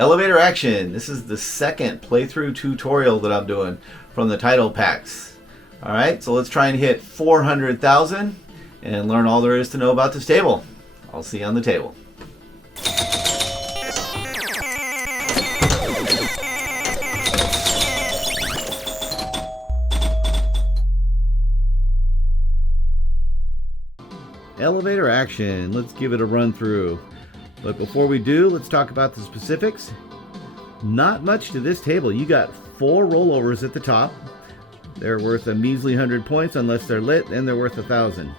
Elevator action. This is the second playthrough tutorial that I'm doing from the Taito packs. Alright, so let's try and hit 400,000 and learn all there is to know about this table. I'll see you on the table. Elevator action. Let's give it a run through. But before we do, let's talk about the specifics. Not much to this table. You got 4 rollovers at the top. They're worth a measly 100 points unless they're lit, and they're worth 1,000.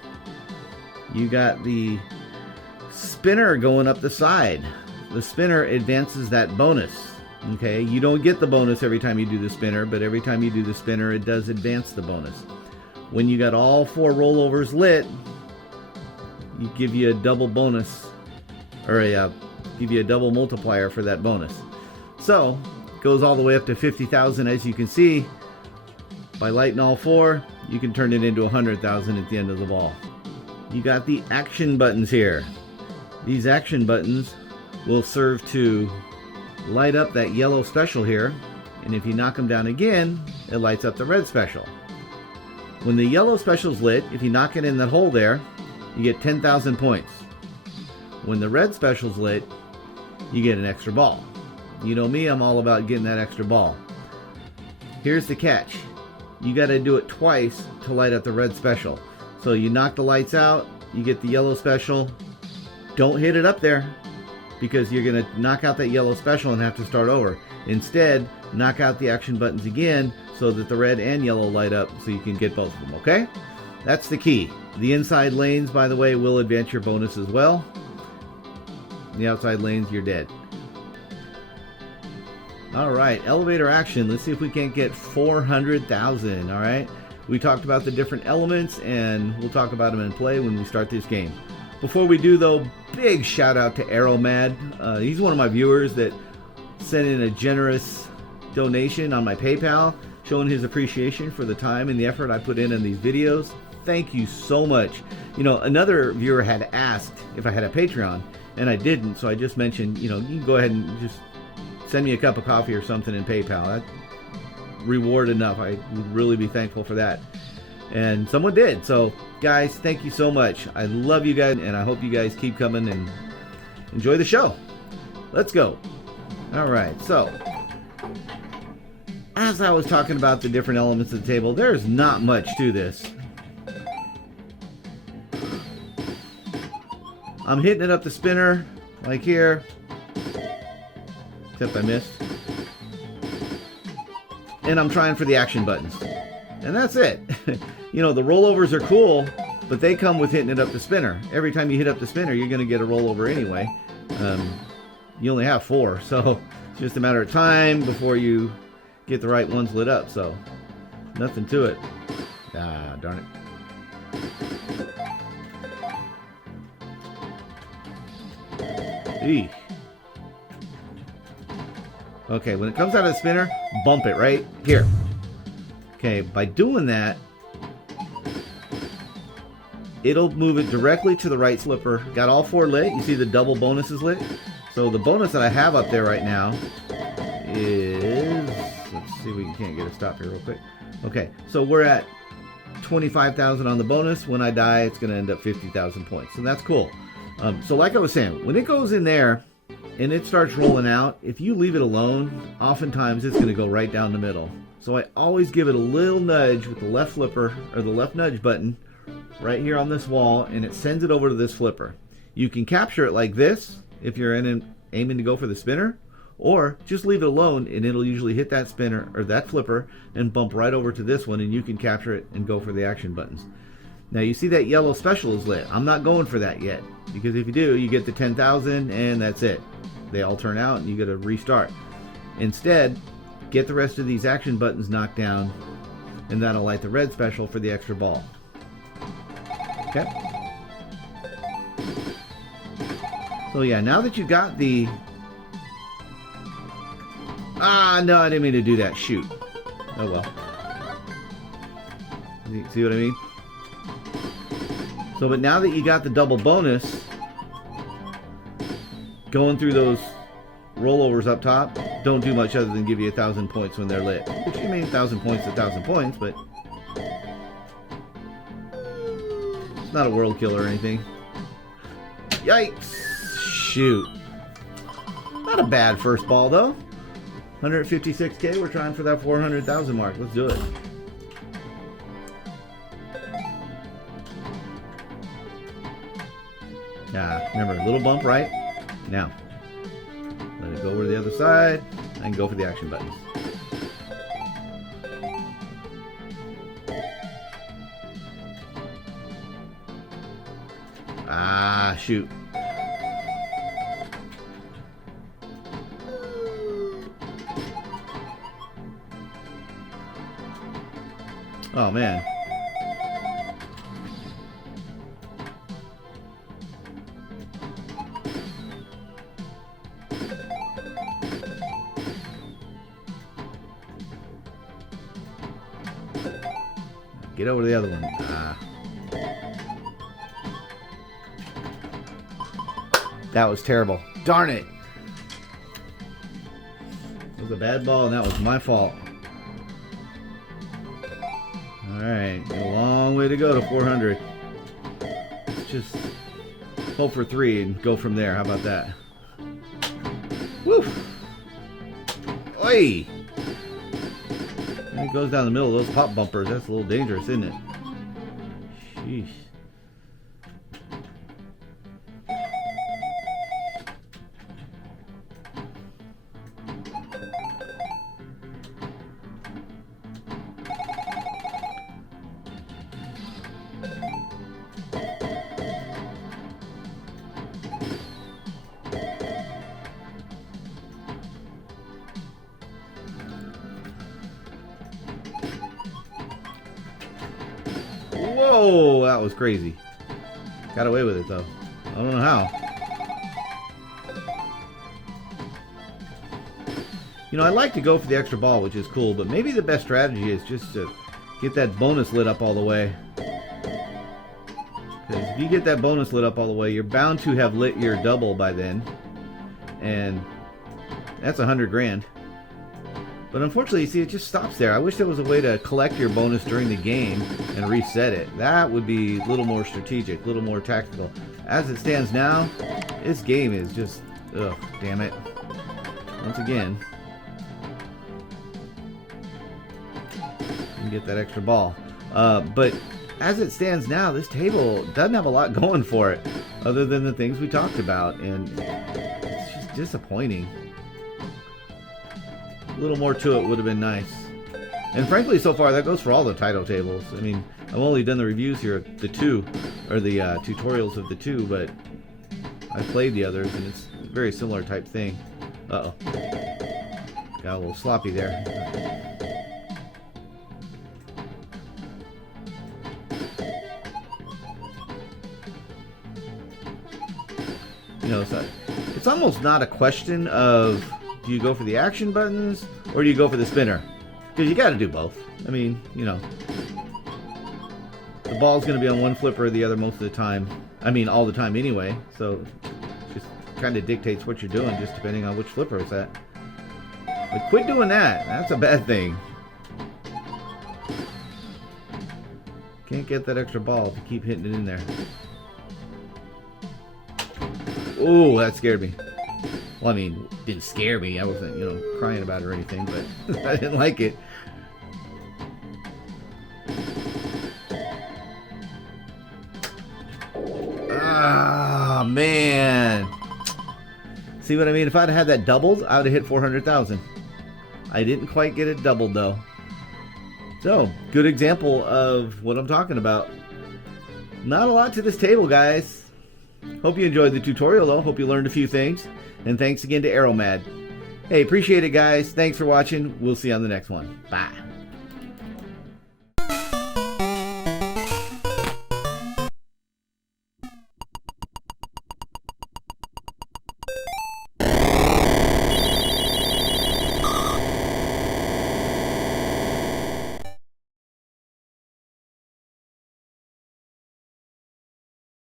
You got the spinner going up the side. The spinner advances that bonus. Okay, you don't get the bonus every time you do the spinner, but every time you do the spinner, it does advance the bonus. When you got all 4 rollovers lit, you give you a double bonus, or give you a double multiplier for that bonus. So it goes all the way up to 50,000. As you can see, by lighting all 4, you can turn it into 100,000 at the end of the ball. You got the action buttons here. These action buttons will serve to light up that yellow special here, and if you knock them down again, it lights up the red special. When the yellow special is lit, if you knock it in that hole there, you get 10,000 points. When the red special's lit, you get an extra ball. You know me, I'm all about getting that extra ball. Here's the catch. You got to do it twice to light up the red special. So you knock the lights out, you get the yellow special. Don't hit it up there, because you're going to knock out that yellow special and have to start over. Instead, knock out the action buttons again so that the red and yellow light up so you can get both of them, okay? That's the key. The inside lanes, by the way, will advance your bonus as well. The outside lanes, you're dead. Alright, elevator action. Let's see if we can't get 400,000, alright? We talked about the different elements, and we'll talk about them in play when we start this game. Before we do, though, big shout out to Arrowmad. He's one of my viewers that sent in a generous donation on my PayPal, showing his appreciation for the time and the effort I put in these videos. Thank you so much. You know, another viewer had asked if I had a Patreon, and I didn't, so I just mentioned, you know, you can go ahead and just send me a cup of coffee or something in PayPal. That's reward enough. I would really be thankful for that. And someone did. So, guys, thank you so much. I love you guys, and I hope you guys keep coming and enjoy the show. Let's go. All right, so as I was talking about the different elements of the table, there's not much to this. I'm hitting it up the spinner, like here, except I missed. And I'm trying for the action buttons. And that's it. You know, the rollovers are cool, but they come with hitting it up the spinner. Every time you hit up the spinner, you're going to get a rollover anyway. You only have 4, so it's just a matter of time before you get the right ones lit up. So, nothing to it. Ah, darn it. Eesh. Okay, when it comes out of the spinner, bump it right here. Okay, by doing that, it'll move it directly to the right slipper. Got all 4 lit. You see the double bonus is lit. So the bonus that I have up there right now is, let's see if we can't get a stop here real quick. Okay, so we're at 25,000 on the bonus. When I die, it's going to end up 50,000 points. So that's cool. So like I was saying, when it goes in there and it starts rolling out, if you leave it alone, oftentimes it's going to go right down the middle. So I always give it a little nudge with the left flipper, or the left nudge button, right here on this wall, and it sends it over to this flipper. You can capture it like this if you're aiming to go for the spinner, or just leave it alone and it'll usually hit that spinner or that flipper and bump right over to this one, and you can capture it and go for the action buttons. Now you see that yellow special is lit. I'm not going for that yet, because if you do, you get the 10,000 and that's it. They all turn out and you get to restart. Instead, get the rest of these action buttons knocked down, and that'll light the red special for the extra ball. Okay? So yeah, now that you got the... Ah, no, I didn't mean to do that. Shoot. Oh well. See what I mean? So, but now that you got the double bonus, going through those rollovers up top don't do much other than give you 1,000 points when they're lit. Which, you mean 1,000 points, 1,000 points, but it's not a world killer or anything. Yikes! Shoot. Not a bad first ball though. 156K, we're trying for that 400,000 mark. Let's do it. Remember, a little bump right. Now, let it go over to the other side and go for the action buttons. Ah, shoot. Oh, man. Get over to the other one. That was terrible. Darn it. It was a bad ball and that was my fault. Alright, got a long way to go to 400. Let's just hope for 3 and go from there. How about that? Woo! Oi! It goes down the middle of those pop bumpers. That's a little dangerous, isn't it? Sheesh. Whoa, that was crazy. Got away with it though. I don't know how. You know, I like to go for the extra ball, which is cool, but maybe the best strategy is just to get that bonus lit up all the way. Because if you get that bonus lit up all the way, you're bound to have lit your double by then. And that's 100 grand. But unfortunately, you see, it just stops there. I wish there was a way to collect your bonus during the game and reset it. That would be a little more strategic, a little more tactical. As it stands now, this game is just, ugh, damn it. Once again, you can get that extra ball. But as it stands now, this table doesn't have a lot going for it other than the things we talked about. And it's just disappointing. A little more to it would have been nice. And frankly, so far, that goes for all the Taito tables. I mean, I've only done the reviews here of the 2, or the tutorials of the 2, but I've played the others, and it's a very similar type thing. Uh-oh. Got a little sloppy there. You know, it's almost not a question of do you go for the action buttons or do you go for the spinner? Because you got to do both. I mean, you know, the ball's going to be on one flipper or the other most of the time. I mean, all the time anyway. So it just kind of dictates what you're doing just depending on which flipper it's at. But quit doing that. That's a bad thing. Can't get that extra ball if you keep hitting it in there. Oh, that scared me. Well, I mean, it didn't scare me. I wasn't, you know, crying about it or anything, but I didn't like it. Ah, man. See what I mean? If I'd had that doubled, I would have hit 400,000. I didn't quite get it doubled, though. So, good example of what I'm talking about. Not a lot to this table, guys. Hope you enjoyed the tutorial, though. Hope you learned a few things. And thanks again to Aeromad. Hey, appreciate it, guys. Thanks for watching. We'll see you on the next one. Bye.